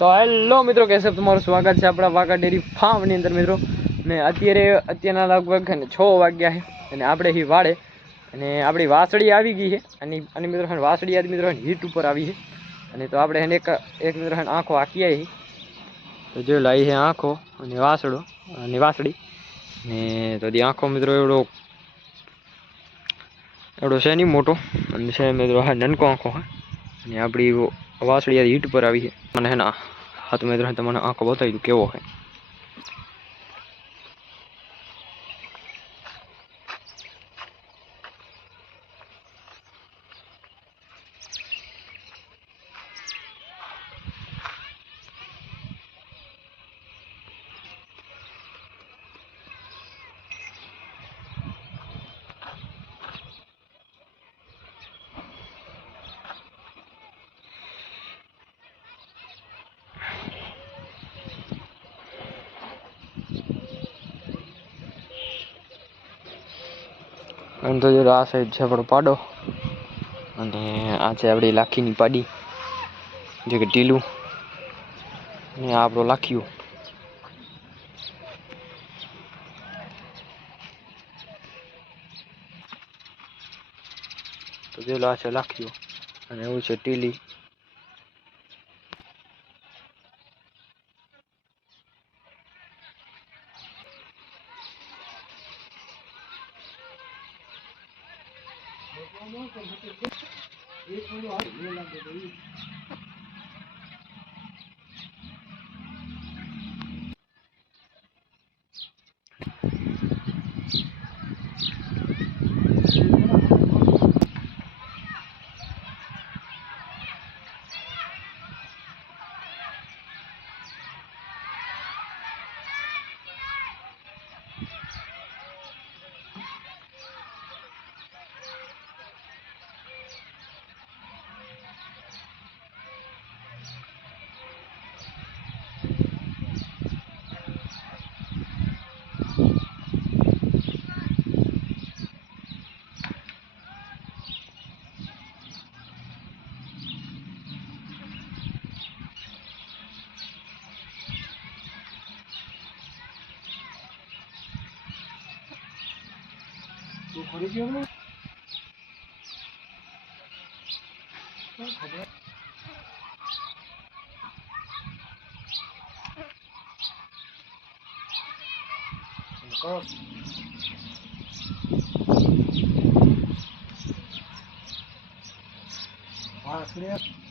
તો હેલો મિત્રો, કેસે તમારું સ્વાગત છે આપણા વાઘા ડેરી ફાર્મની અંદર મિત્રો. ને અત્યારના લગભગ 6 વાગ્યા છે અને આપણે અહીં વાડે અને આપણી વાસળી આવી ગઈ છે. અને મિત્રો વાસળી આજ મિત્રો હીટ ઉપર આવી છે. અને તો આપણે એને એક મિત્રો આંખો હાકી આવી. તો જો લાવી છે આંખો અને વાસળો અને વાસળી ને તો આંખો મિત્રો એવડો છે નહીં મોટો, અને છે મિત્રો નનકો આંખો હોય. અને આપણી વાસળી હીટ પર આવી છે. મને હેના હાથ મિત્રો તમને આંખો બતાવી દઉં કેવો છે. અને તો આ સાઈડ છે આપણો પાડો, અને આ છે આપણી લાખીની પાડી જે કે ટીલું, ને આ આપણો લાખીઓ. તો જો આ છે લાખીઓ અને એવું છે ટીલી. ખરી ગયો ખબર